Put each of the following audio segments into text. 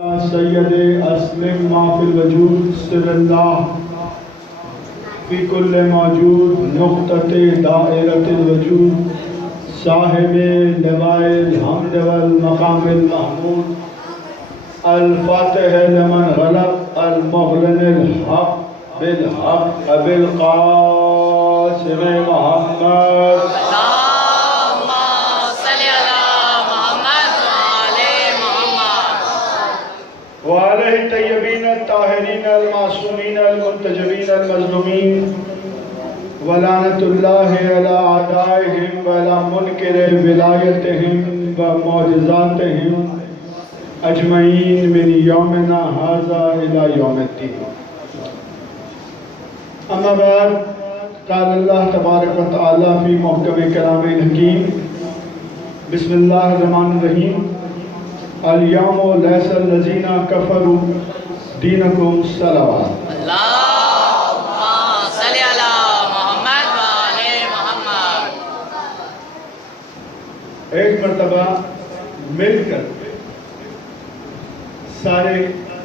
سیدی اسلم ما فی الوجود سر اللہ فی کل موجود نقطۃ دائرۃ الوجود صاحب لواء الحمد والمقام المحمود الفاتح لمن غلب المعلن الحق بالحق بالقاسم محمد وعليه الطيبين الطاهرين المعصومين المنتجبين المظلومين ولعنة الله على أعدائهم وعلى منكر ولايتهم ومعجزاتهم أجمعين من يومنا هذا إلى يوم الدين. أما بعد قال الله تبارك وتعالى في محكم كلامه الحكيم بسم الله الرحمن الرحيم اليوم ليس الذين كفروا دينكم صلوات. اللهم صل على محمد وعلى محمد. ایک مرتبہ مل کر سارے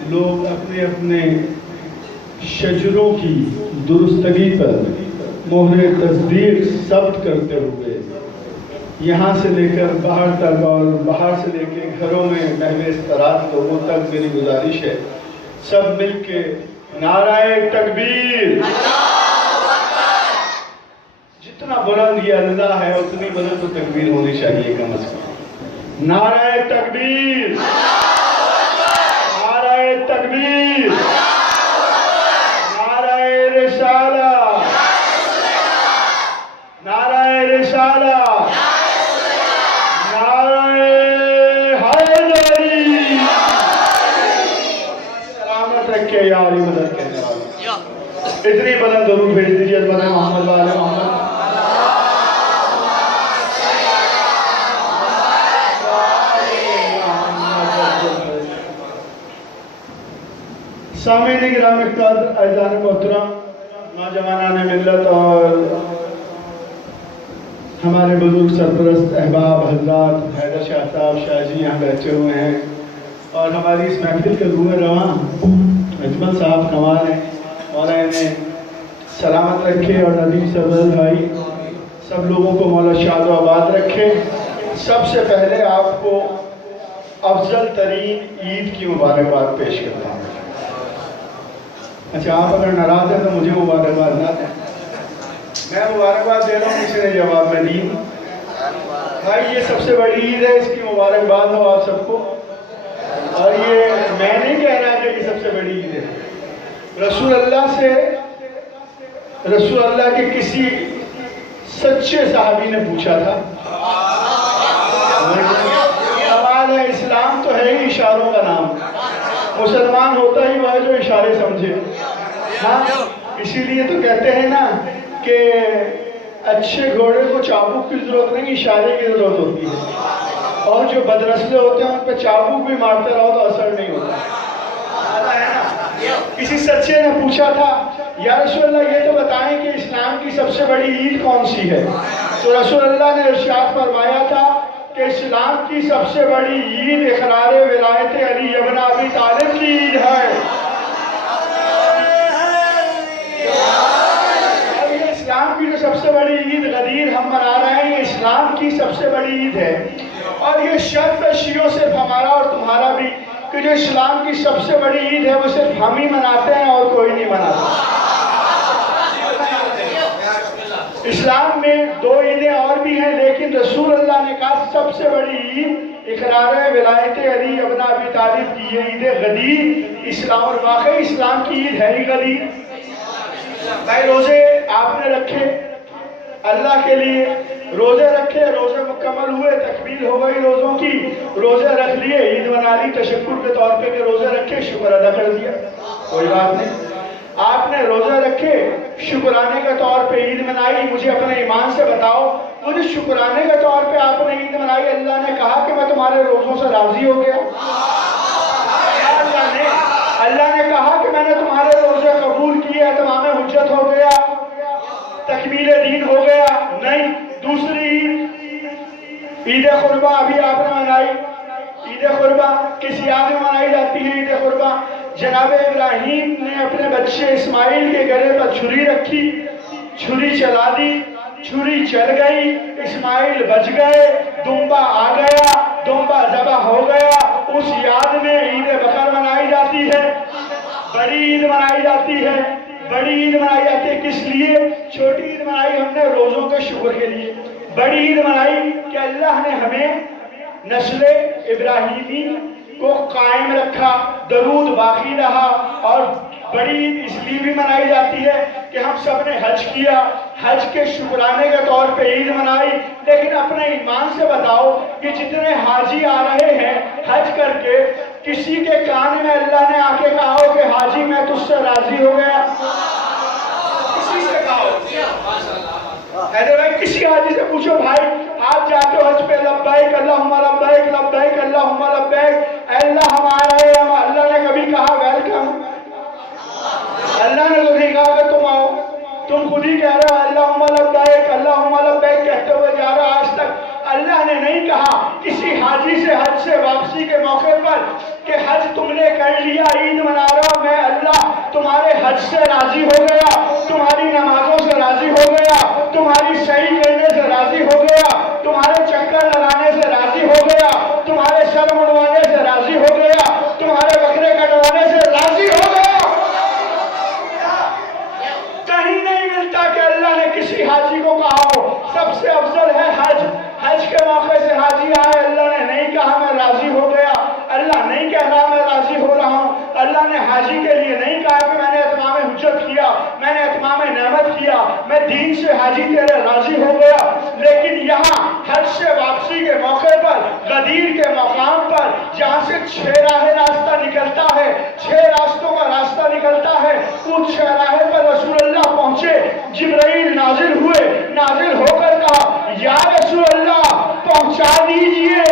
لوگ اپنے اپنے شجروں کی درستگی پر مہر تصدیق ثبت کرتے ہوئے یہاں سے لے کر باہر تک اور باہر سے لے کے گھروں میں محو استراحت لوگوں تک میری گزارش ہے سب مل کے نعرہ تکبیر. جتنا بلند یہ اللہ ہے اتنی بلند تو تکبیر ہونی چاہیے کم از کم. نعرہ تکبیر، نعرہ تکبیر، نعرہ رسالہ، نعرہ رسالہ، یاری مدد کہنے والا اتنی بلند درود بھیج دیجیے بنا محمد والے محمد. سامعین گرامی قدر اعزان محترم نوجوانان ملت اور ہمارے بزرگ سرپرست احباب حضرات حیدر شاہ صاحب شاہ جی یہاں بیٹھے ہوئے ہیں اور ہماری اس محفل کے روح رواں اجمل صاحب کمال ہیں. مولا انہیں سلامت رکھے اور ندیم سرور بھائی سب لوگوں کو مولا شاد و آباد رکھے. سب سے پہلے آپ کو افضل ترین عید کی مبارکباد پیش کرتا ہوں. اچھا آپ اگر ناراض ہیں تو مجھے مبارکباد نہ دیں. میں مبارکباد دے رہا ہوں کسی نے جواب میں دی. بھائی یہ سب سے بڑی عید ہے، اس کی مبارکباد ہو آپ سب کو. اور یہ میں نہیں کہہ رہا کہ یہ سب سے بڑی عید ہے. رسول اللہ کے کسی سچے صحابی نے پوچھا تھا سوال ہے اسلام تو ہے ہی اشاروں کا نام، مسلمان ہوتا ہی وہ ہے جو اشارے سمجھے. ہاں اسی لیے تو کہتے ہیں نا کہ اچھے گھوڑے کو چابک کی ضرورت نہیں، اشارے کی ضرورت ہوتی ہے. اور جو بدرسلے ہوتے ہیں ان پہ چابک بھی مارتے رہو تو اثر نہیں ہوتا. کسی سچے نے پوچھا تھا یا رسول اللہ یہ تو بتائیں کہ اسلام کی سب سے بڑی عید کون سی ہے؟ تو رسول اللہ نے ارشاد فرمایا تھا کہ اسلام کی سب سے بڑی عید اقرار ولایت علی ابن ابی طالب کی عید ہے. اور یہ اسلام کی جو سب سے بڑی عید غدیر ہم منا رہے ہیں، یہ اسلام کی سب سے بڑی عید ہے. اور یہ شرف ہے شیعوں صرف ہمارا اور تمہارا بھی کہ جو اسلام کی سب سے بڑی عید ہے وہ صرف ہم ہی مناتے ہیں اور کوئی نہیں مناتا. اسلام میں دو عیدیں اور بھی ہیں لیکن رسول اللہ نے کہا سب سے بڑی عید اقرار ولایت علی ابن ابی طالب کی یہ عید غدیر اسلام. اور واقعی اسلام کی عید ہے ہی غدیر. بھائی روزے آپ نے رکھے اللہ کے لیے، روزے رکھے، روزے مکمل ہوئے، تکمیل ہو گئی روزوں کی، روزے رکھ لیے، عید منا لی تشکر کے طور پہ کہ روزے رکھے، شکر ادا کر دیا، کوئی بات نہیں. آپ نے روزے رکھے، شکرانے کے طور پہ عید منائی. مجھے اپنے ایمان سے بتاؤ وہ جو شکرانے کے طور پہ آپ نے عید منائی اللہ نے کہا کہ میں تمہارے روزوں سے راضی ہو گیا؟ اللہ نے کہا کہ میں نے تمہارے روزے قبول کیے، تمام حجت ہو گیا، تکمیل دین ہو گیا؟ نہیں. دوسری عید قربہ ابھی آپ نے منائی. عید قربہ کس یاد میں منائی جاتی ہے عید قربان. جناب ابراہیم نے اپنے بچے اسماعیل کے گلے پر چھری رکھی, چھری چلا دی, چھری چل گئی, اسماعیل بچ گئے, دمبا آ گیا, دمبا ذبح ہو گیا. اس یاد میں عید بقر منائی جاتی ہے, بڑی عید منائی جاتی ہے. بڑی عید منائی جاتی ہے کس لیے؟ چھوٹی عید منائی ہم نے روزوں کے شکر کے لیے. بڑی عید منائی کہ اللہ نے ہمیں نسل ابراہیمی کو قائم رکھا, درود باقی رہا. اور بڑی عید اس لیے بھی منائی جاتی ہے کہ ہم سب نے حج کیا, حج کے شکرانے کے طور پہ عید منائی. لیکن اپنے ایمان سے بتاؤ کہ جتنے حاجی آ رہے ہیں حج کر کے, کسی کے کان میں اللہ نے آ کے کہا ہو کہ حاجی میں تجھ سے راضی ہو گیا؟ کسی سے کہا ہو؟ حیدر بھائی کسی حاجی سے پوچھو بھائی آپ جاتے ہو حج پہ, لبیک اللہم لبیک لبیک اللہم لبیک, اے اللہ ہم آ رہے ہیں, اللہ نے کبھی کہا ویلکم؟ اللہ نے تو نہیں کہا کہ تم آؤ, تم خود ہی کہہ رہے ہو اللہم لبیک کہتے ہوئے جا رہا. آج تک اللہ نے نہیں کہا کسی حاجی سے حج سے واپسی کے موقع پر کہ حج تم نے کر لیا, عید منا رہا, میں اللہ تمہارے حج سے راضی ہو گیا, تمہاری نمازوں سے راضی ہو گیا, تمہاری صحیح کرنے سے راضی ہو گیا, تمہارے چکر لگانے سے راضی ہو گیا, تمہارے سر مڑوانے سے راضی ہو گیا, تمہارے بکرے کٹوانے سے راضی ہو گیا. کہیں نہیں ملتا کہ اللہ نے کسی حاجی کو کہا ہو سب سے افضل ہے حج. حج کے موقع سے حاجی آئے, اللہ نے نہیں کہا میں راضی ہو گیا, اللہ نہیں کہہ رہا میں راضی ہو رہا ہوں. اللہ نے حاجی کے لیے نہیں کہا کہ میں نے اتمام حجت کیا, میں نے اتمام نعمت کیا, میں دین سے حاجی تیرے راضی ہو گیا. لیکن یہاں حج سے واپسی کے موقع پر غدیر کے مقام پر جہاں سے 6 راہ راستہ نکلتا ہے, 6 راستوں کا راستہ نکلتا ہے, ان 6 راہ پر رسول اللہ پہنچے. جبرائیل نازل ہوئے, نازل ہو کر کہا یا رسول اللہ پہنچا دیجئے.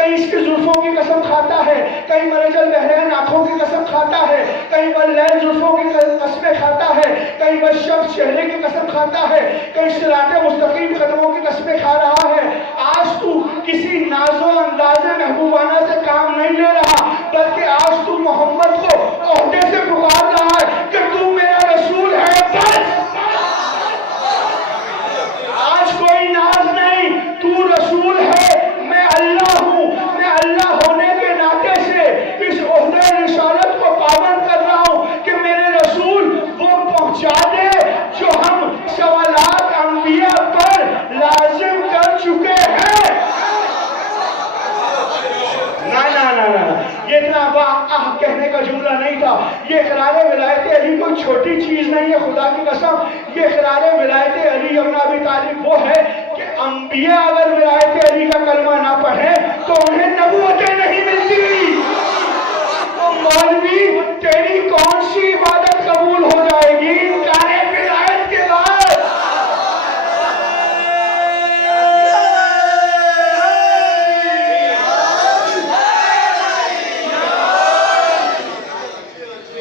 کہیں اس کی زلفوں کی قسم کھاتا ہے، کہیں مرجل بحرین آنکھوں کی قسم کھاتا ہے، کہیں واللیل زلفوں کی قسمیں کھاتا ہے، کہیں والشمس چہرے کی قسم کھاتا ہے، کہیں صراط مستقیم قدموں کی قسمیں کھا رہا ہے۔ آج تو کسی ناز و انداز محبوبانہ سے کام نہیں لے رہا، بلکہ آج تو محمد کو عہدے سے پکار رہا ہے کہ تو میرا رسول ہے۔ بس آج کوئی ناز نہیں، تو رسول ہے، میں اللہ ہوں، میں اللہ ہونے کے ناطے سے اس عہدے رسالت کو پابند کر رہا ہوں کہ میرے رسول وہ پہنچا دے جو ہم سوالات انبیاء پر لازم کر چکے ہیں۔ یہ اتنا واہ کہنے کا جملہ نہیں تھا، یہ اقرار ولایت علی کوئی چھوٹی چیز نہیں ہے، خدا کی قسم یہ اقرار ولایت علی ابن ابی طالب وہ ہے کہ انبیاء اگر ولایت علی کا کلمہ نہ پڑھیں تو انہیں نبوتیں نہیں ملتی۔ تو مولوی تیری کون سی عبادت قبول ہو جائے گی انکار ولایت کے بعد؟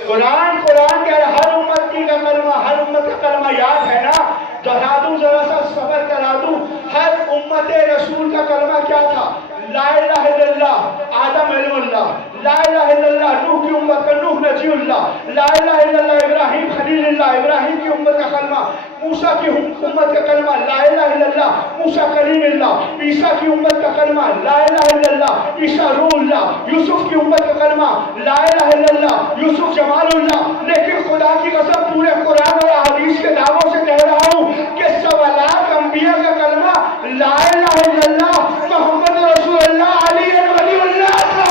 قرآن کہہ رہا ہر امت کی کا کلمہ، ہر امت کا کلمہ یاد ہے نا؟ دہرا دوں ذرا سا، صبر کرا دوں۔ ہر امت رسول کا کلمہ کیا تھا؟ لا الہ الا اللہ آدم علم اللہ، لا الہ الا اللہ نوح کی امت کا نوح نجی اللہ، لا الہ الا اللہ ابراہیم خلیل اللہ، ابراہیم کی امت کا کلمہ، موسیٰ کی امت کا کلمہ لا الہ الا اللہ موسیٰ کلیم اللہ، عیسیٰ کی امت کا کلمہ لا الہ الا اللہ عیسیٰ روح اللہ، یوسف کی امت کا کلمہ لا الہ الا اللہ یوسف جمال اللہ۔ لیکن خدا کی قسم پورے قرآن اور احادیث کے دعووں سے کہہ رہا ہوں کہ سوالات انبیاء کا کلمہ لا الہ الا اللہ محمد رسول اللہ علی ولی اللہ تھا۔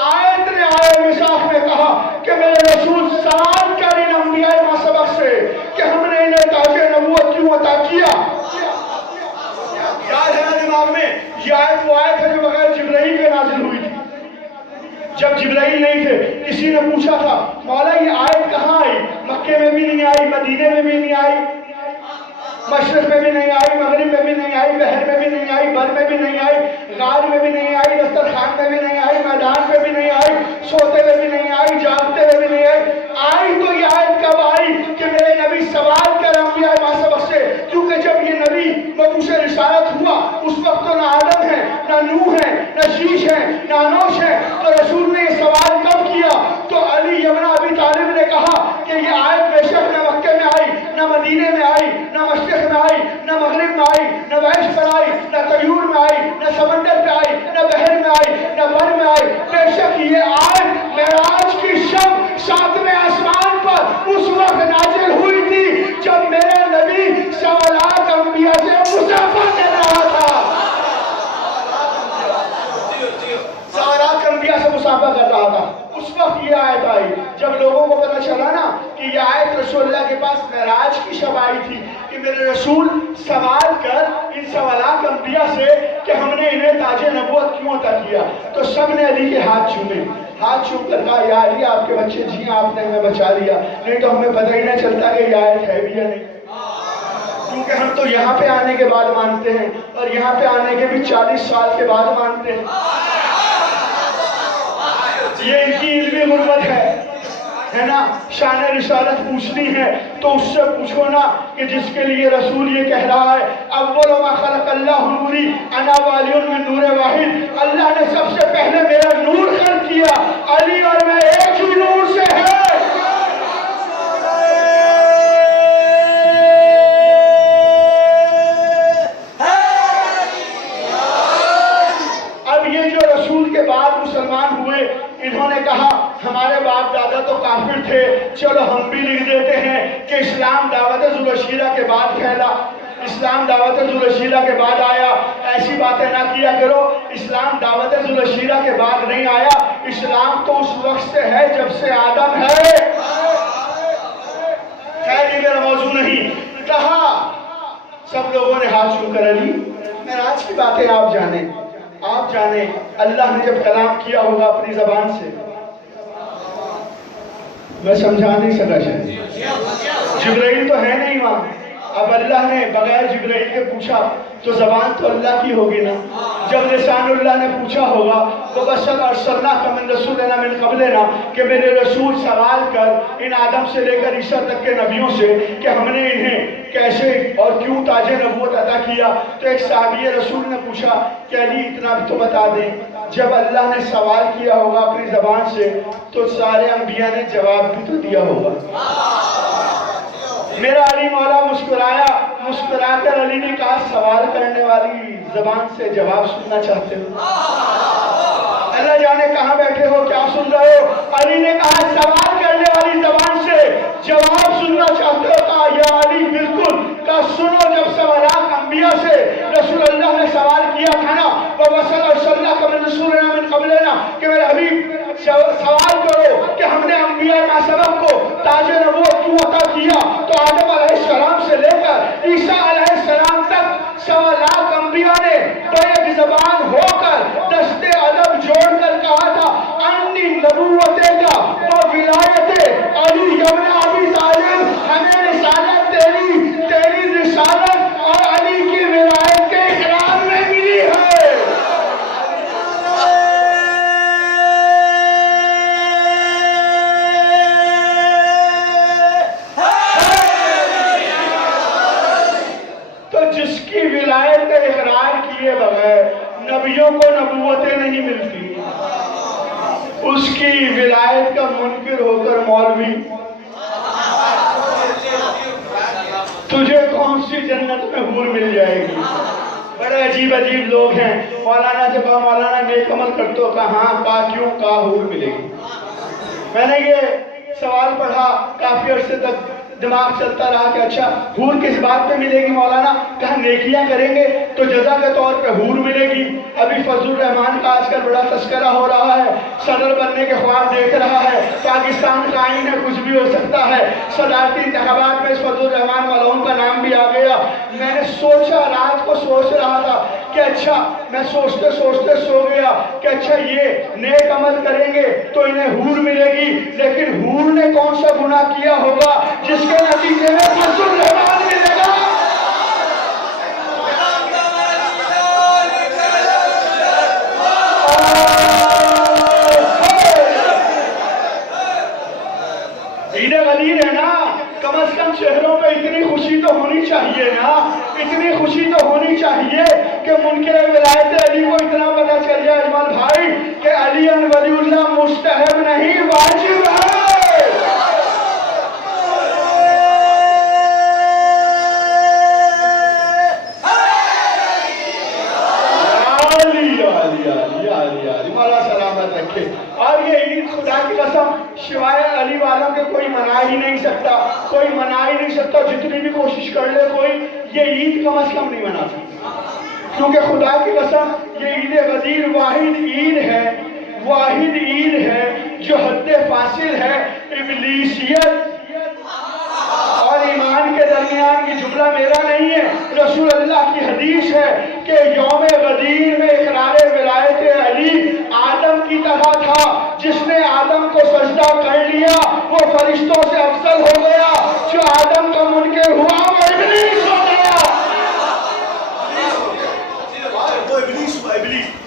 آیت نے آئے مصاف میں کہا کہ میرے رسول سوال کر ان انبیاء ما سبق سے کہ ہم نے انہیں تاج نبوت کیوں عطا کیا۔ یاد ہے نا دماغ میں؟ یہ آیت وہ آیت ہے جو بغیر جبرائیل کے نازل ہوئی تھی۔ جب جبرائیل نہیں تھے کسی نے پوچھا تھا مولا یہ آیت کہاں آئی؟ مکے میں بھی نہیں آئی، مدینے میں بھی نہیں آئی، مشرق میں بھی نہیں آئی، مغرب میں بھی نہیں آئی، بحر میں بھی نہیں آئی، بر میں بھی نہیں آئی، غار میں بھی نہیں آئی، دسترخوان میں بھی نہیں آئی، میدان میں بھی نہیں آئی، سوتے میں بھی نہیں آئی، جاگتے میں بھی نہیں آئی۔ آئی تو یہ آیت کب آئی کہ میرے نبی سوال کر انبیاء ما سبق سے، کیونکہ جب یہ نبی مبعوث رسالت ہوا اس وقت تو نہ آدم ہے، نہ نوح ہے، نہ شیش ہے، نہ انوش ہے، تو رسول نے یہ سوال کب کیا؟ تو علی ابن ابی طالب نے کہا کہ یہ آیت بے شک نہ مکے میں آئی، نہ مدینے میں آئی، نہ مشرق میں آئی، نہ مغرب میں آئی، نہ ویش پر آئی، نہ طیور میں آئی، نہ سمندر پہ آئی، نہ بحر میں آئی، نہ بر میں آئی۔ بے شک یہ آیت معراج کی شب ساتویں آسمان پر اس وقت نازل ہوئی تھی جب میرے نبی سوالات انبیاء سے مصافحہ کر رہا تھا، سوالات انبیاء سے مصافحہ کر رہا تھا۔ اس وقت یہ آیت آئی جب لوگوں کو پتہ چلا نا کہ یہ آیت رسول اللہ کے پاس معراج کی شب آئی تھی کہ میرے رسول سوال کر ان سوالات انبیاء سے کہ ہم نے انہیں تاج نبوت کیوں عطا کیا، تو سب نے علی کے ہاتھ چومے، ہاتھ چوم کر کہا یا علی آپ کے بچے جی آپ نے ہمیں بچا لیا، نہیں تو ہمیں پتہ ہی نہیں چلتا کہ یہ آیت ہے بھی یا نہیں، کیونکہ ہم تو یہاں پہ آنے کے بعد مانتے ہیں اور یہاں پہ آنے کے بھی 40 سال کے بعد مانتے ہیں۔ یہ ان کی علمی غربت ہے نا؟ شان رسالت پوچھنی ہے تو اس سے پوچھو نا کہ جس کے لیے رسول یہ کہہ رہا ہے اول ما خلق اللہ نوری انا والی من نور واحد، اللہ نے سب سے پہلے میرا نور خلق کیا، علی اور میں ایک ہی نور سے ہے۔ اب یہ جو رسول کے بعد مسلمان ہوئے انہوں نے کہا ہمارے باپ دادا تو کافر تھے، چلو ہم بھی لکھ دیتے ہیں کہ اسلام دعوت ذوالشیرہ کے بعد پھیلا، اسلام دعوت ذوالشیرہ کے بعد آیا۔ ایسی باتیں نہ کیا کرو، اسلام دعوت ذوالشیرہ کے بعد نہیں آیا، اسلام تو اس وقت سے ہے جب سے آدم ہے۔ خیر یہ میرا موضوع نہیں۔ کہا سب لوگوں نے ہاتھ چھو کر علی معراج کی باتیں آپ جانیں، آپ جانیں اللہ نے جب کلام کیا ہوگا اپنی زبان سے، میں سمجھا نہیں سکا شاید، جبرائیل تو ہے نہیں وہاں، اب اللہ نے بغیر جبرائیل کے پوچھا تو زبان تو اللہ کی ہوگی نا، جب لسان اللہ نے پوچھا ہوگا تو بشر ارسلناک من رسولنا من قبلنا کہ میرے رسول سوال کر ان آدم سے لے کر عیسیٰ تک کے نبیوں سے کہ ہم نے انہیں کیسے اور کیوں تاج نبوت عطا کیا، تو ایک صحابی رسول نے پوچھا کہ علی اتنا بھی تو بتا دیں، جب اللہ نے سوال کیا ہوگا اپنی زبان سے تو سارے انبیاء نے جواب بھی تو دیا ہوگا۔ میرا علی مولا مسکرایا، مسکرا کر علی نے کہا سوال کرنے والی زبان سے جواب سننا چاہتے ہو؟ اللہ جانے کہاں بیٹھے ہو، کیا سن رہے ہو؟ علی نے کہا سوال کرنے والی زبان سے جواب سننا چاہتے ہو؟ کہا یا علی بالکل، کہا سنو، جب سوالات انبیاء سے رسول اللہ نے سوال کیا تھا نا وَوَصَلَ وَصَلَّكَ مِن رَسُولِنَا مِن قَبْلِنَا کہ میرے حبیب سوال کرو کہ ہم نے انبیاء کا سبب کو تاج نبوت کیوں عطا کیا، تو آدم علیہ السلام سے لے کر عیسیٰ علیہ السلام تک سوالات انبیاء نے بیک زبان ہو کر دست ادب جوڑ کر کہا تھا انی نبوت کا وہ ولایت علی ابن ابی طالب، ہمیں رسالت تیری رسالت اور علی کی ولایت کے اقرار میں ملی ہے۔ تو جس کی ولایت کا اقرار کیے بغیر نبیوں کو نبوتیں نہیں ملتی، اس کی ولایت کا منکر ہو کر مولوی تجھے کون سی جنت میں حور مل جائے گی؟ بڑے عجیب عجیب لوگ ہیں، مولانا سے کہا مولانا نیک عمل کرتے ہو، کہا ہاں، کہا کیوں، کہا حور ملے گی۔ میں نے یہ سوال پڑھا، کافی عرصے تک دماغ چلتا رہا کہ اچھا حور کس بات پہ ملے گی مولانا؟ کہا نیکیاں کریں گے تو جزا کے طور پہ حور ملے گی۔ ابھی فضل الرحمان کا آج کل بڑا تذکرہ ہو رہا ہے، صدر بننے کے خواب دیکھ رہا ہے، پاکستان کا آئین ہے، کچھ بھی ہو سکتا ہے، صدارتی انتخابات میں فضل الرحمان ملعون کا نام بھی آ گیا۔ میں نے سوچا، رات کو سوچ رہا تھا کہ اچھا، میں سوچتے سوچتے سو گیا کہ اچھا یہ نیک عمل کریں گے تو انہیں حور ملے گی، لیکن حور نے کون سا گناہ کیا ہوگا جس کے نتیجے میں فضل الرحمان ملے گا؟ عید غدیر ہے نا، کم از کم چہروں پہ اتنی خوشی تو ہونی چاہیے نا، اتنی خوشی تو ہونی چاہیے کہ منکر ولایت علی کو اتنا پتا چل جائے اجمل بھائی کہ علی ولی اللہ مستحب نہیں، واجب ہے۔ مولا سلامت رکھے۔ اور یہ عید خدا کی قسم سوائے علی والوں کے کوئی منا ہی نہیں سکتا، کوئی منا ہی نہیں سکتا، جتنی بھی کوشش کر لے کوئی یہ عید کم از کم نہیں منا سکتا، کیونکہ خدا کی قسم یہ عید غدیر واحد عید ہے جو حد فاصل ہے ابلیسیت اور ایمان کے درمیان کی جملہ میرا نہیں ہے، رسول اللہ کی حدیث ہے کہ یوم غدیر میں اقرار ولایت علی آدم کی طرح تھا، جس نے آدم کو سجدہ کر لیا وہ فرشتوں سے افضل ہو گیا، جو آدم کا منکر ہوا وہ ابلیس ہو گیا۔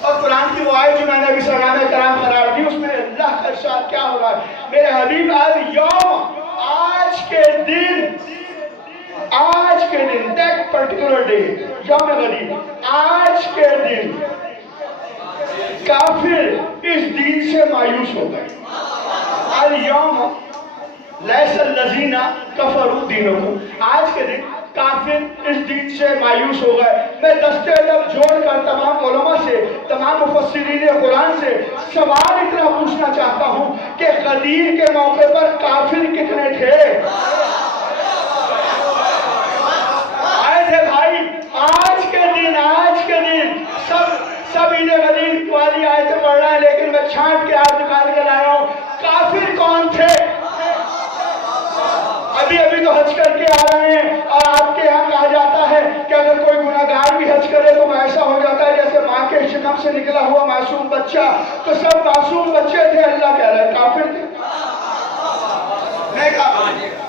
اور قرآن کی وہ آیت جو میں نے ابھی صحابہ کرام قرار دی، اس میں اللہ کا ارشاد کیا ہوگا؟ میرے حبیب اليوم، آج کے دن دیٹ پرٹیکولر ڈے، یوم غدیر، آج کے دن کافر اس دین سے مایوس ہو گئے۔ اليوم لیس الذین کفروا دینکم، آج کے دن کافر اس دین سے مایوس ہو گئے۔ میں دستے ادب جوڑ کر تمام علماء سے، تمام مفسرین قرآن سے سوال اتنا پوچھنا چاہتا ہوں کہ غدیر کے موقع پر کافر کتنے تھے؟ آئے تھے بھائی، آج کے دن سب عید غدیر والی آیتیں پڑھ رہے ہیں، لیکن میں چھانٹ کے آپ نکال کے لایا ہوں، کافر کون تھے؟ ابھی تو حج کر کے آ رہے ہیں اور آپ کے یہاں کہا جاتا ہے کہ اگر اگر کوئی گناہگار بھی حج کرے تو ایسا ہو جاتا ہے جیسے ماں کے شکم سے نکلا ہوا معصوم بچہ. تو سب معصوم بچے تھے, اللہ کہہ رہے کافر تھے. نہیں کافر.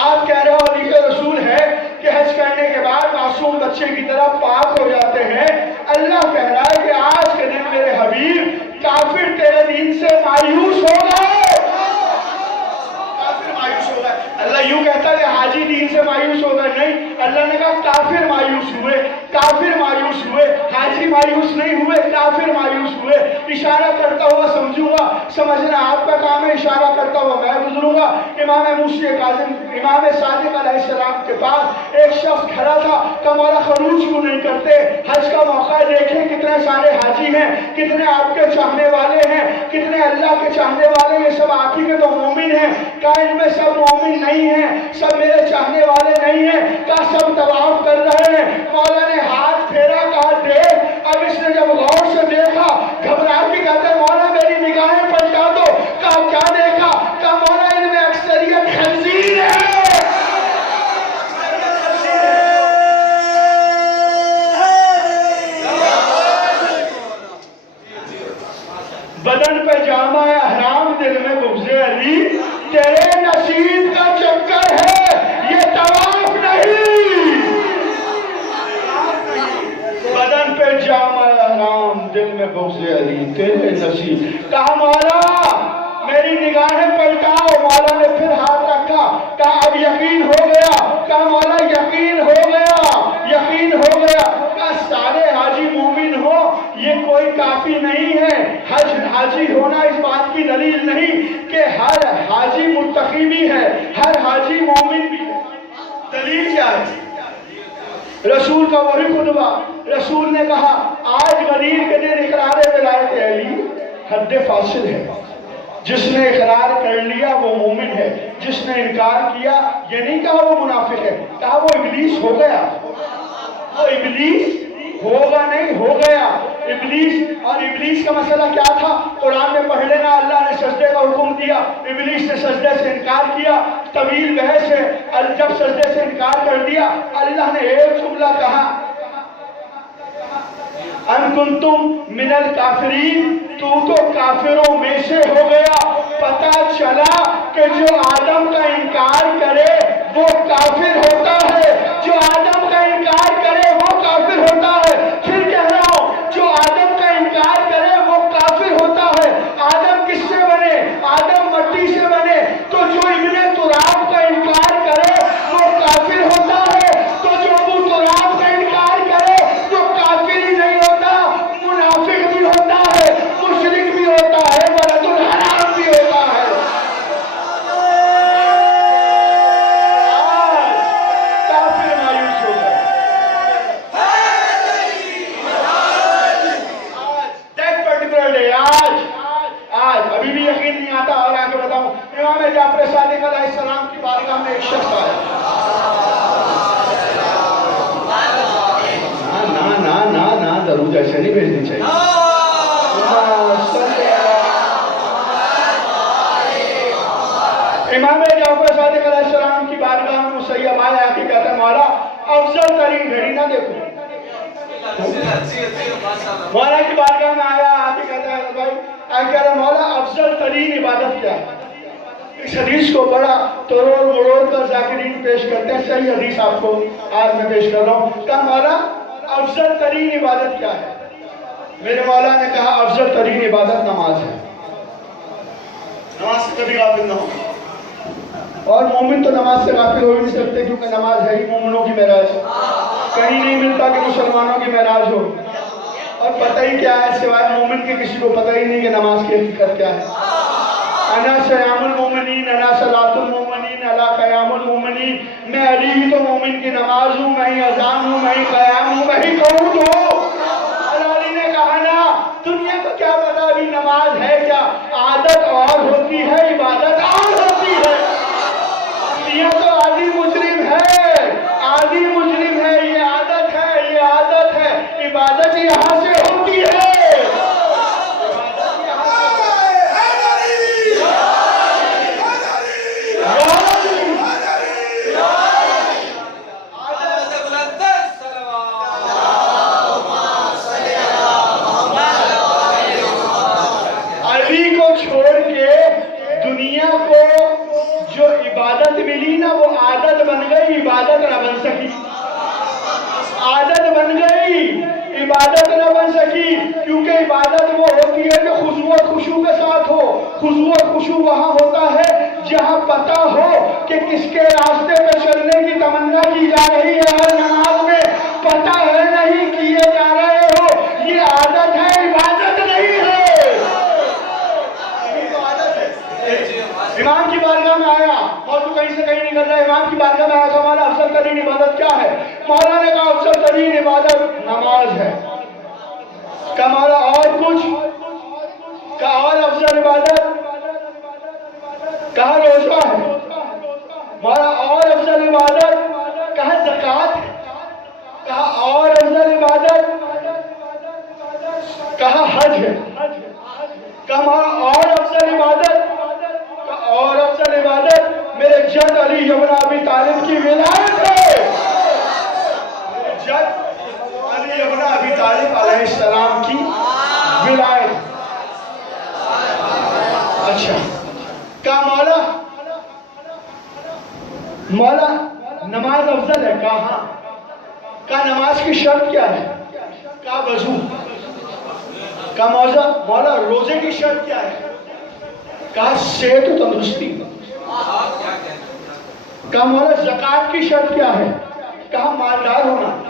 آپ کہہ رہے ہو حدیث رسول ہے کہ حج کرنے کے بعد معصوم بچے کی طرح پاک ہو جاتے ہیں. اللہ کہہ رہا ہے کہ آج کے دن میرے حبیب کافر تیرے دین سے مایوس ہو گئے. کافر مایوس ہو گئے. اللہ یوں کہتا ہے کہ حاجی دین سے مایوس ہو گئے, نہیں. اللہ نے کہا کافر مایوس ہوئے, کافر مایوس ہوئے. حاجی مایوس نہیں ہوئے, کافر مایوس ہوئے. اشارہ کرتا ہوا سمجھوں گا, سمجھنا آپ کا کام ہے, اشارہ کرتا ہوا میں گزروں گا. امام موسی کاظم, امام صادق علیہ السلام کے پاس ایک شخص کھڑا تھا کہ مولا خروج کیوں نہیں کرتے, حج کا موقع ہے, دیکھیں کتنے سارے حاجی ہیں, کتنے آپ کے چاہنے والے ہیں, کتنے اللہ کے چاہنے والے ہیں, سب آپ ہی کے تو مومن ہیں. کہا ان میں سب مومن نہیں ہیں, سب میرے چاہنے والے نہیں ہیں, کہا سب طواف کر رہے ہیں. مولا نے ہاتھ پھیرا, کہا دیکھ. اب اس نے جب غور سے دیکھا, گھبرا کے کہتے ہیں مولا میری نگاہیں پلٹا دو. کہا کیا دیکھا؟ کہا مولا ان میں اکثریت خنزیر ہے. بدن پہ جامع احرام, دل میں بغض علی. تیرے نصیب کا چکر ہے, یہ طواف نہیں. بدن پہ جامع احرام, دل میں بغض علی, تیرے نصیب. کہا مولا میری نگاہیں پلٹاؤ. مولا نے پھر ہاتھ رکھا, کہا اب یقین ہو گیا. کہا مولا یقین ہو گیا, یقین ہو گیا. کہا سارے حاجی مومن ہو یہ کوئی کافی نہیں ہے. حاجی ہونا اس بات کی دلیل نہیں کہ ہر حاجی متقی بھی ہے, ہر حاجی مومن بھی ہے. دلیل کیا ہے؟ رسول کا وہی خطبہ. رسول نے کہا آج غدیر کے دن اقرار ولایت علی حد فاصل ہے. جس نے اقرار کر لیا وہ مومن ہے, جس نے انکار کیا یہ نہیں کہا وہ منافق ہے, کہا وہ ابلیس ہو گیا. وہ ابلیس ہوگا نہیں, ہو گیا ابلیس. اور ابلیس کا مسئلہ کیا تھا قرآن میں پڑھ لینا. اللہ نے سجدے کا حکم دیا, ابلیس نے سجدے سے انکار کیا. طویل بحث ہے. جب سجدے سے انکار کر دیا اللہ نے ایک جملہ کہا, ان کنتم من الکافرین, تو کافروں میں سے ہو گیا. پتا چلا کہ جو آدم کا انکار کرے وہ کافر ہوتا ہے, جو آدم کا انکار کرے وہ کافر ہوتا ہے. پھر کہہ رہا ہوں جو آدم کا انکار کرے وہ کافر ہوتا ہے. آدم کس سے بنے؟ آدم مٹی سے بنے. تو جو ابن تراب کا انکار کرے وہ کافر ہوتا ہے. تو جو ابو تراب کا انکار کرے وہ کافر ہی نہیں ہوتا, منافق بھی ہوتا ہے, مشرک بھی ہوتا ہے, ولد الحرام بھی ہوتا ہے. کافر مایوس ہو گئے. دیٹ پرٹیکولر ڈے, آج ابھی بھی یقین نہیں آتا. اور آگے بتاؤں, امام جعفر صادق علیہ السلام کی بارگاہ میں ایک شخص آیا. نا درود ایسے نہیں بھیجنی چاہیے. امام جعفر صادق علیہ السلام کی بارگاہ میں مسیب آیا کہ کہتا ہے مولا افضل ترین گھڑی نہ دیکھو. مولا کی بارگاہ میں آیا آگے کہتا ہے بھائی, آگے کہتا ہے مولا افضل ترین عبادت کیا ہے؟ اس حدیث کو بڑا تروڑ مڑوڑ کر ذاکرین پیش کرتے ہیں. صحیح حدیث آپ کو آج میں پیش کر رہا ہوں. کہا مولا افضل ترین عبادت کیا ہے؟ میرے مولا نے کہا افضل ترین عبادت نماز ہے. نماز سے کبھی غافل نہ ہو. اور مومن تو نماز سے غافل ہو ہی نہیں سکتے کیونکہ نماز ہے ہی مومنوں کی معراج. کہیں نہیں ملتا کہ مسلمانوں کی معراج ہو. اور پتہ ہی کیا ہے سوائے مومن کے کسی کو پتہ ہی نہیں کہ نماز کی حقیقت کیا ہے. انا سیام المومنین, انا صلاۃ المومنین, الا قیام المومنین. میں علی ہی تو مومن کی نماز ہوں, میں ہی اذان ہوں, میں ہی قیام ہوں, میں ہی قعود ہوں. علی نے کہا نا دنیا کو کیا پتا ابھی نماز ہے کیا. عادت اور ہوتی ہے, عبادت اور ہوتی ہے. یہ تو عادی مجرم ہے, عادی مجرم ہے. یہ عادت ہے, یہ عادت ہے. عبادت یہاں سے ہوتی ہے. عبادت ملی نا وہ عادت بن گئی، عبادت نہ بن سکی، عادت بن گئی، عبادت نہ بن سکی، کیونکہ عبادت وہ ہوتی ہے کہ خضوع و خشوع کے ساتھ ہو۔ خضوع و خشوع وہاں ہوتا ہے جہاں پتہ ہو کہ کس کے راستے پہ چلنے کی تمنا کی جا رہی ہے، ہر نماز میں پتہ ہے نہیں کیے جا رہے ہو، یہ عادت ہے، عبادت نہیں ہے۔ امام کی بارگاہ میں آیا، موضوع کہیں سے کہیں نکل رہا ہے، امام کی بارگاہ میں آیا کہ مولا افضل ترین عبادت کیا ہے؟ مولا نے کہا افضل ترین عبادت نماز ہے۔ کہا مولا اور کچھ؟ کہا اور افضل عبادت؟ کہا روزہ ہے۔ مولا اور افضل عبادت؟ کہا زکوٰۃ ہے۔ کہا اور افضل عبادت؟ کہا حج ہے۔ کہا مولا اور افضل عبادت؟ اور افضل عبادت میرے جد علی ابن ابی طالب کی ولایت ہے۔ جد علی ابن ابی طالب علیہ السلام کی ولایت۔ اچھا، کہا مولا نماز افضل ہے؟ کہا ہاں۔ کہا نماز کی شرط کیا ہے؟ کہا وضو۔ کہا مولا روزے کی شرط کیا ہے؟ کہا صحت و تندرستی۔ کہا مولا زکوٰۃ کی شرط کیا ہے؟ کہا مالدار ہونا،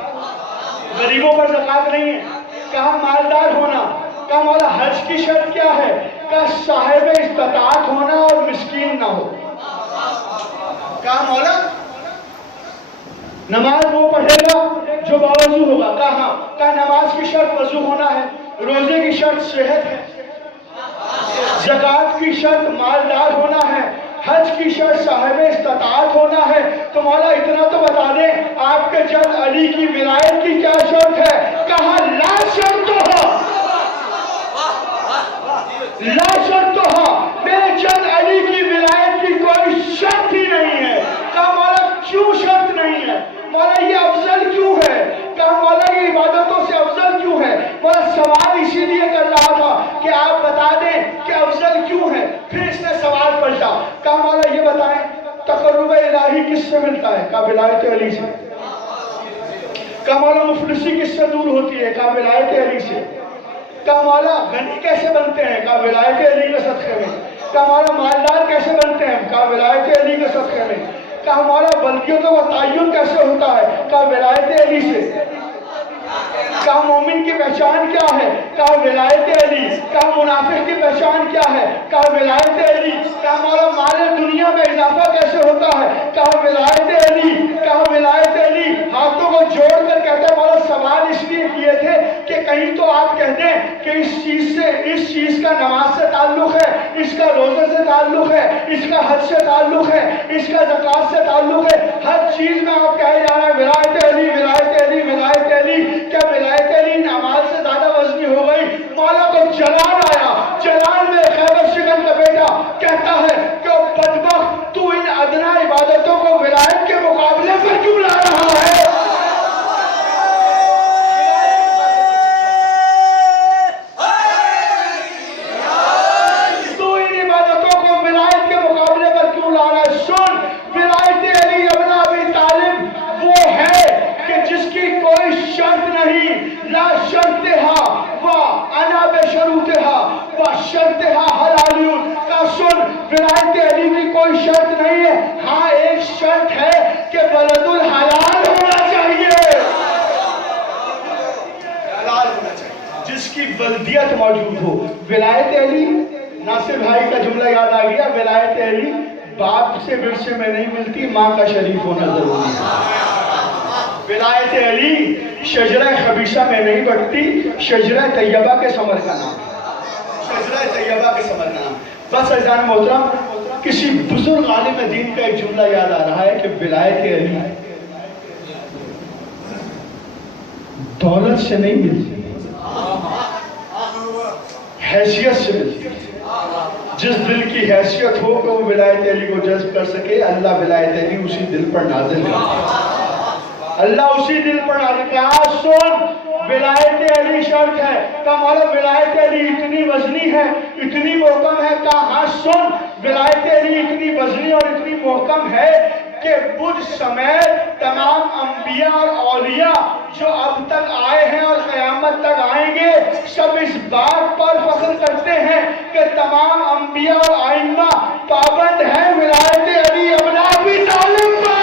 غریبوں پر زکوٰۃ نہیں ہے۔ کہا مالدار ہونا۔ کہا مولا حج کی شرط کیا ہے؟ کہا صاحب استطاعت ہونا اور مسکین نہ ہو۔ کہا مولا نماز وہ پڑھے گا جو باوضو ہوگا؟ کہا ہاں۔ کہا نماز کی شرط وضو ہونا ہے، روزے کی شرط صحت ہے، زکوٰۃ کی شرط مالدار ہونا ہے، حج کی شرط صاحب استطاعت ہونا ہے، تو مولا اتنا تو بتا دیں آپ کے جد علی کی ولایت کی کیا شرط ہے؟ کہا لا شرط ہو، لا شرط ہو، میرے جد علی کی ولایت کی کوئی شرط ہی نہیں ہے۔ کہا مولا کیوں شرط نہیں ہے؟ مولا یہ افضل کیوں ہے؟ کہا مولا یہ عبادتوں سے افضل کیوں ہے؟ مولا سوال اسی لیے کر رہا تھا کہ آپ بتا دیں کہ افضل کیوں ہے۔ پھر اس نے سوال پلٹا، کہا مولا یہ بتائیں تقرب الہی کس سے ملتا ہے؟ کہا ولایت علی سے۔ کہا مولا مفلسی کس سے دور ہوتی ہے؟ کہا ولایت علی سے۔ کہا مولا غنی کیسے بنتے ہیں؟ کہا ولایت علی کے صدقے میں۔ کہا مولا مالدار کیسے بنتے ہیں؟ کہا ولایت علی کے صدقے میں۔ کہا مولا ولایت و تعین کیسے ہوتا ہے؟ کہا ولایت علی سے۔ کہا مومن کی پہچان کیا ہے؟ کہا ولایت علی۔ کہا منافق کی پہچان کیا ہے؟ کہا ولایت علی۔ کہا مولا مال دنیا میں اضافہ کیسے ہوتا ہے؟ کہا ولایت علی۔ کہا ولایت علی۔ ہاتھوں کو جوڑ کر کہتے ہیں مولا سوال اس لیے کیے تھے کہ کہیں تو آپ کہتے ہیں کہ اس چیز کا نماز سے تعلق ہے، اس کا روزے سے تعلق ہے، اس کا حج سے تعلق ہے، اس کا زکوٰۃ سے تعلق ہے، ہر چیز میں آپ کہے جا رہے ہیں ولایت علی، ولایت علی، ولایت علی۔ کیا ولایت علی نماز سے زیادہ وزنی ہو گئی؟ مولا کو جلال آیا، جلال میں خیبر شکن کا بیٹا کہتا ہے کہ بدبخت تو ان ادنا عبادتوں کو ولایت کے مقابلے پر کیوں لا رہا ہے؟ تو ان عبادتوں کو ولایت کے مقابلے پر کیوں لا رہا ہے؟ سن، ولایت علی ابن ابی طالب وہ ہے کہ جس کی کوئی شرط نہیں، لا شرطہا و انا بشروطہا و شرطہا حلالیون۔ کا سن، ولایت علی کی کوئی شرط نہیں ہے، ہاں ایک شرط ہے کہ ولد الحلال ہونا چاہیے، حلال ہونا چاہیے، جس کی ولدیت موجود ہو۔ ولایت علی، ناصر بھائی کا جملہ یاد آ گیا، ولایت علی باپ سے ورثے میں نہیں ملتی، ماں کا شریف ہونا ضروری ہے۔ ولایت علی شجرہ خبیثہ میں نہیں بڑھتی، شجرہ طیبہ کے ثمر کا نام، شجرہ طیبہ کے ثمر کا نام۔ بس عزیزان محترم، کسی بزرگ عالم دین کا ایک جملہ یاد آ رہا ہے کہ ولایت علی دولت سے نہیں ملتی، حیثیت سے ملتی۔ جس دل کی حیثیت ہو کہ وہ ولایت علی کو جذب کر سکے، اللہ ولایت علی اسی دل پر نازل کرتا ہے، اللہ اسی دل پر نازل کرتا ہے۔ سن، ولایت علی شرط ہے۔ کہ مولا ولایت علی اتنی وزنی ہے، اتنی محکم ہے۔ کہ ہاں سن، ولایت علی اتنی وزنی اور اتنی محکم ہے کہ بدھ سمیت تمام انبیاء اور اولیاء جو اب تک آئے ہیں اور قیامت تک آئیں گے سب اس بات پر فخر کرتے ہیں کہ تمام انبیاء اور ائمہ پابند ہیں ولایت علی ابن ابی طالب پر۔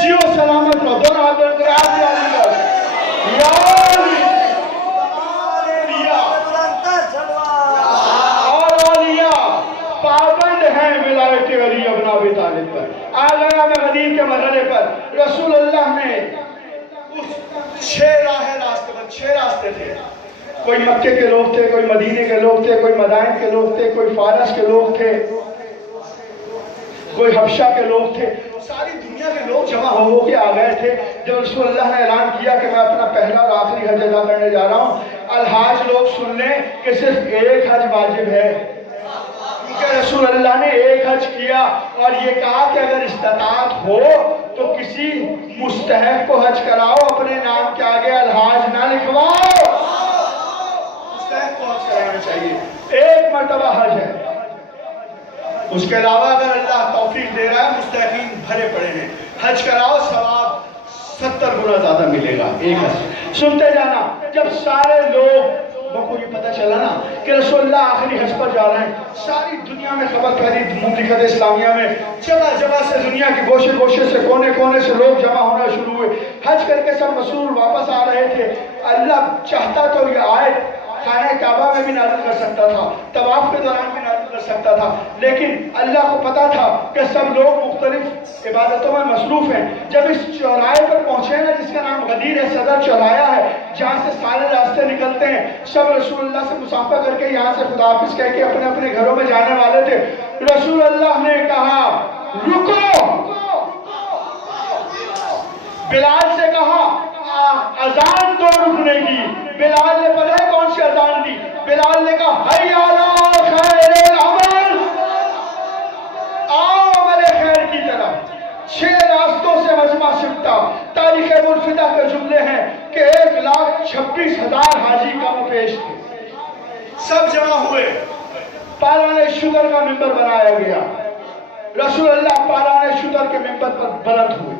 جیو سلامت رہو، دونوں ہاتھ برقرار کیا علی ابن ابی طالب پر۔ آغام غدیر کے مرحلے پر رسول اللہ نے اس 6 راستے تھے، کوئی مکے کے لوگ تھے، کوئی مدینے کے لوگ تھے، کوئی مدائن کے لوگ تھے، کوئی فارس کے لوگ تھے، کوئی حبشہ کے لوگ تھے، ساری دنیا کے لوگ جمع ہو کے آ گئے تھے۔ جب رسول اللہ نے اعلان کیا کہ میں اپنا پہلا اور آخری حج ادا کرنے جا رہا ہوں، الحاج لوگ سن لیں کہ صرف ایک حج واجب ہے، کہ رسول اللہ نے ایک حج کیا اور یہ کہا کہ اگر استطاعت ہو تو کسی مستحق کو حج کراؤ، اپنے نام کے آگے الحاج نہ لکھواؤ، مستحق کو حج کرانا چاہیے، ایک مرتبہ حج ہے۔ اس کے علاوہ اگر اللہ توفیق دے رہا ہے مستحقین بھرے پڑے ہیں، حج کراؤ ثواب 70 گنا زیادہ ملے گا ایک حج۔ سنتے جانا، جب سارے لوگ کو یہ پتہ چلا نا کہ رسول اللہ آخری حج پر جا رہے ہیں، ساری دنیا میں خبر پھیلی، مملکت اسلامیہ میں جگہ جگہ سے، دنیا کی گوشے گوشے سے، کونے کونے سے لوگ جمع ہونا شروع ہوئے۔ حج کر کے سب رسول واپس آ رہے تھے۔ اللہ چاہتا تو یہ آیت خانہ کعبہ میں بھی نازل کر سکتا تھا، طواف کے دوران بھی نازل کر سکتا تھا، لیکن اللہ کو پتا تھا کہ سب لوگ مختلف عبادتوں میں مصروف ہیں۔ جب اس چوراہے پر پہنچے نا جس کا نام غدیر صدر چوراہا ہے، جہاں سے سارے راستے نکلتے ہیں، سب رسول اللہ سے مصافحہ کر کے یہاں سے خداحافظ کہہ کے اپنے اپنے گھروں میں جانے والے تھے۔ رسول اللہ نے کہا رکو، بلال سے کہا اذان دو رکنے کی۔ بلال نے پتہ ہے کون سی اذان دی؟ بلال نے کہا حی علی خیر العمل، آؤ عمل خیر کی طرف۔ 6 راستوں سے مجمع شفتا۔ تاریخ مرفدہ کے جملے ہیں کہ 1,26,000 حاجی کم پیش تھے، سب جمع ہوئے، پالان شکر کا ممبر بنایا گیا۔ رسول اللہ پالان شکر کے ممبر پر بلند ہوئے،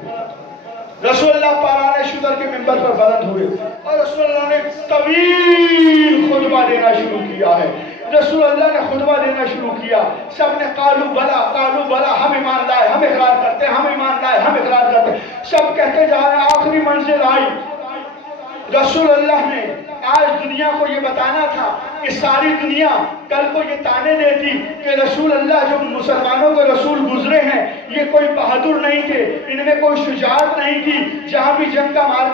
رسول اللہ پالان شکر کے ممبر پر بلند ہوئے اور رسول اللہ نے طویل خطبہ دینا شروع کیا ہے۔ رسول اللہ نے خطبہ دینا شروع کیا، سب نے قالو بلا ہم ایمان لائے، ہم اقرار کرتے ہیں، ہم ایمان لائے، ہم اقرار کرتے ہیں، سب کہتے جا رہے ہیں۔ آخری منزل آئی، رسول اللہ نے آج دنیا کو یہ بتانا تھا کہ ساری دنیا کل کو یہ تانے دیتی کہ رسول اللہ جو مسلمانوں کے رسول گزرے ہیں یہ کوئی بہادر نہیں تھے، ان میں کوئی شجاعت نہیں تھی، جہاں بھی جنگ کا مارکا